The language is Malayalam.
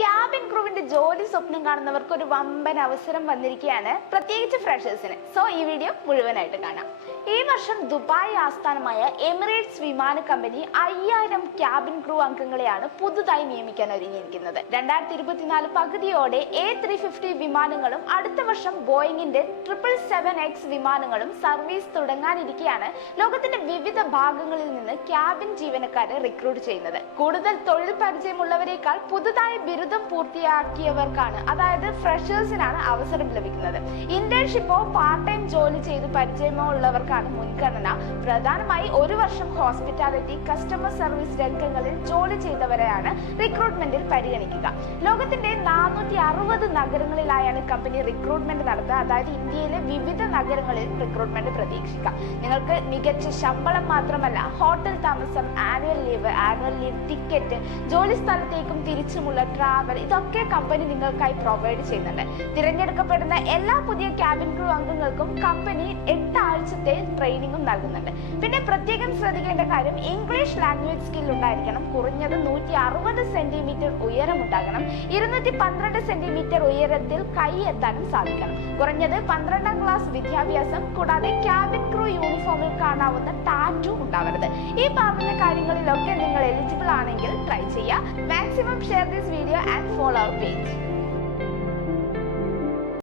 ക്യാബിൻ ക്രൂവിന്റെ ജോലി സ്വപ്നം കാണുന്നവർക്ക് ഒരു വമ്പൻ അവസരം വന്നിരിക്കുകയാണ്, പ്രത്യേകിച്ച് ഫ്രഷേഴ്സിന്. സോ ഈ വീഡിയോ മുഴുവനായിട്ട് കാണാം. ഈ വർഷം ദുബായ് ആസ്ഥാനമായ എമിറേറ്റ്സ് വിമാന കമ്പനി 5000 ക്യാബിൻ ക്രൂ അംഗങ്ങളെയാണ് പുതുതായി നിയമിക്കാൻ ഒരുങ്ങിയിരിക്കുന്നത്. 2024 പകുതിയോടെ A350 വിമാനങ്ങളും അടുത്ത വർഷം ബോയിങ്ങിന്റെ 777X വിമാനങ്ങളും സർവീസ് തുടങ്ങാനിരിക്കെയാണ് ലോകത്തിന്റെ വിവിധ ഭാഗങ്ങളിൽ നിന്ന് ക്യാബിൻ ജീവനക്കാരെ റിക്രൂട്ട് ചെയ്യുന്നത്. കൂടുതൽ തൊഴിൽ പരിചയമുള്ളവരെക്കാൾ പുതുതായി ബിരുദം പൂർത്തിയാക്കിയവർക്കാണ്, അതായത് ഫ്രഷേഴ്സിനാണ് അവസരം ലഭിക്കുന്നത്. ഇന്റേൺഷിപ്പോ പാർട്ട് ടൈം ജോലി ചെയ്ത് പരിചയമോ ഉള്ളവർക്കാണ് മുൻഗണന. പ്രധാനമായി 1 വർഷം ഹോസ്പിറ്റാലിറ്റി, കസ്റ്റമർ സർവീസ് രംഗങ്ങളിൽ ജോലി ചെയ്തവരെയാണ് റിക്രൂട്ട്മെന്റിൽ പരിഗണിക്കുക. ലോകത്തിന്റെ 460 നഗരങ്ങളിലായാണ് കമ്പനി റിക്രൂട്ട്മെന്റ് നടത്തുക. അതായത് ഇന്ത്യയിലെ വിവിധ നഗരങ്ങളിൽ റിക്രൂട്ട്മെന്റ് പ്രതീക്ഷിക്കാം. നിങ്ങൾക്ക് മികച്ച ശമ്പളം മാത്രമല്ല, ഹോട്ടൽ താമസം, ആനുവൽ ലീവ് ടിക്കറ്റ്, ജോലി സ്ഥലത്തേക്കും തിരിച്ചുമുള്ള ട്രാവൽ, ഇതൊക്കെ കമ്പനി നിങ്ങൾക്കായി പ്രൊവൈഡ് ചെയ്യുന്നുണ്ട്. തിരഞ്ഞെടുക്കപ്പെടുന്ന എല്ലാ പുതിയ ക്യാബിൻ ക്രൂ അംഗങ്ങൾക്കും കമ്പനി 8 ആഴ്ചത്തെ ട്രെയിനിങ്ങും നൽകുന്നുണ്ട്. പിന്നെ പ്രത്യേകം ശ്രദ്ധിക്കേണ്ട കാര്യം, ഇംഗ്ലീഷ് ലാംഗ്വേജ് സ്കിൽ ഉണ്ടായിരിക്കണം. കുറഞ്ഞത് 160 സെന്റിമീറ്റർ ഉയരം ഉണ്ടാകണം. 212 സെന്റിമീറ്റർ ഉയരത്തിൽ കൈ എത്താനും സാധിക്കണം. കുറഞ്ഞത് 12ാം ക്ലാസ് വിദ്യാഭ്യാസം, കൂടാതെ ക്യാബിൻ ക്രൂ യൂണിഫോമിൽ കാണാവുന്ന ടാറ്റു ഉണ്ടാവരുത്. ഈ പറഞ്ഞ കാര്യങ്ങളിലൊക്കെ നിങ്ങൾ എലിജിബിൾ ആണെങ്കിൽ ട്രൈ ചെയ്യുക. Maximum share this video and follow our page.